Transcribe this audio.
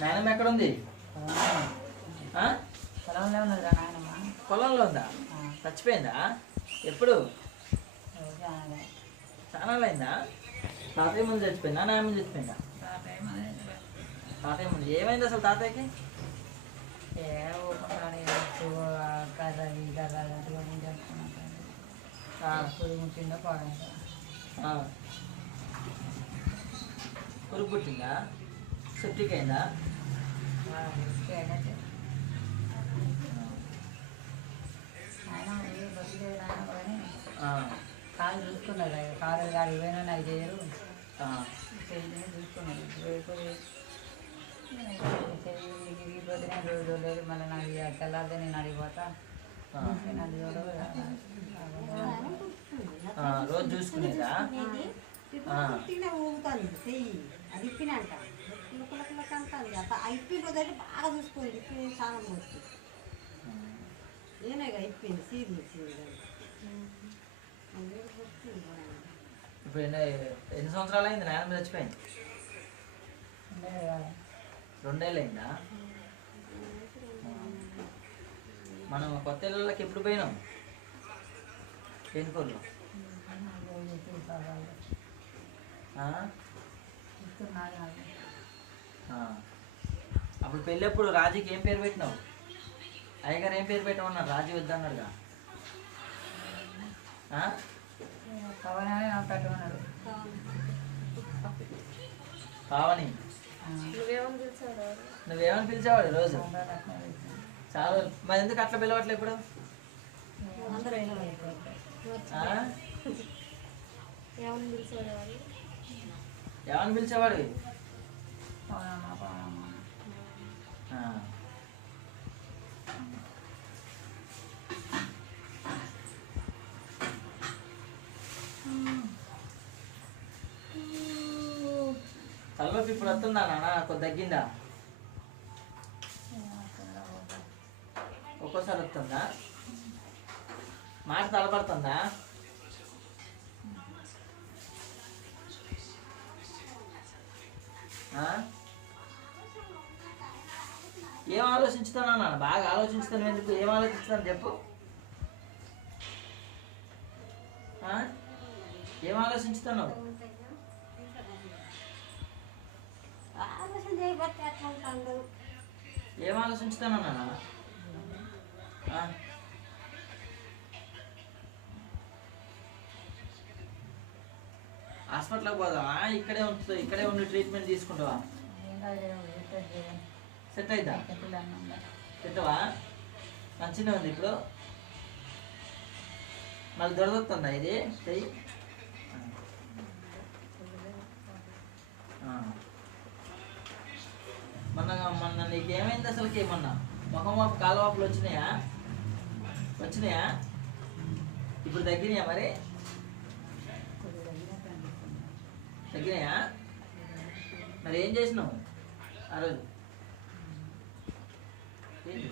నాయనమ్మ ఎక్కడ ఉంది? పొలంలో ఉన్నదిరా నాయనమ్మ. పొలంలో ఉందా? చచ్చిపోయిందా? ఎప్పుడు. చాలా అయిందా తాతయ్య ముందు చచ్చిపోయిందా? నాయ ముందు చచ్చిపోయిందా? తాతయ్య ముందు ఏమైంది అసలు తాతయ్యకి. పురుగు పుట్టిందా? సెప్టిక్ అయిందా కాలు చూసుకున్నారు కాలు గాడి పోయినా నాకు చేయరు విరిగిపోతేనే రోజు లేదు మళ్ళీ నాకు తెల్లారితే నేను అడిగిపోతా రోజు చూసుకునేదా ఊగుతుంది చెయ్యి అది అంటుంది ఇప్పి కుదరి బాగా చూసుకోండి. చాలా ఇప్పింది? ఇప్పుడు ఎన్ని సంవత్సరాలు అయింది? నాయనమ్మ చచ్చిపోయింది? రెండేళ్ళు అయిందా మనం కొత్త ఇళ్ళకి ఎప్పుడు పోయినాం? పెనుకోళ్ళు. అప్పుడు పెళ్ళప్పుడు రాజీకి ఏం పేరు పెట్టినావు? అయ్యగారు ఏం పేరు పెట్టమన్నారు? రాజీ వద్దన్నాడుగా పావని. నువ్వేమని పిలిచావాడు రోజు? చాలా. మరి ఎందుకు అట్లా పిలవట్లే ఇప్పుడు? ఆ? ఏమని పిలిచేవారు ఏమని పిలిచేవాడు. తలనొప్పి ఇప్పుడు వస్తుందా నాన్న? కొద్ది తగ్గిందా? ఒక్కోసారి వస్తుందా? మాట తలపడుతుందా? ఏం ఆలోచించుతాను నాన్న? బాగా ఆలోచించుతాను ఎందుకు? ఏం ఆలోచిస్తాను చెప్పు. ఏం ఆలోచించుతున్నావు? ఏం ఆలోచించుతాను నాన్న? హాస్పిటల్కి పోదామా ఇక్కడే ఉంటుంది ఇక్కడే ఉండి ట్రీట్మెంట్ తీసుకుంటావా? సెట్ అయిద్దా తింటావా మంచిగా ఉంది ఇప్పుడు. మళ్ళీ దొరకొస్తుందా ఇది? చెయ్యి. మొన్న మొన్న నీకు ఏమైంది అసలుకి? మొన్న ముఖం వాపు కాలు వాపులు వచ్చినాయా? వచ్చినాయా? ఇప్పుడు తగ్గినాయా మరి? తగ్గినాయా? మరి ఏం చేసినావు ఆ రోజు? ఏం-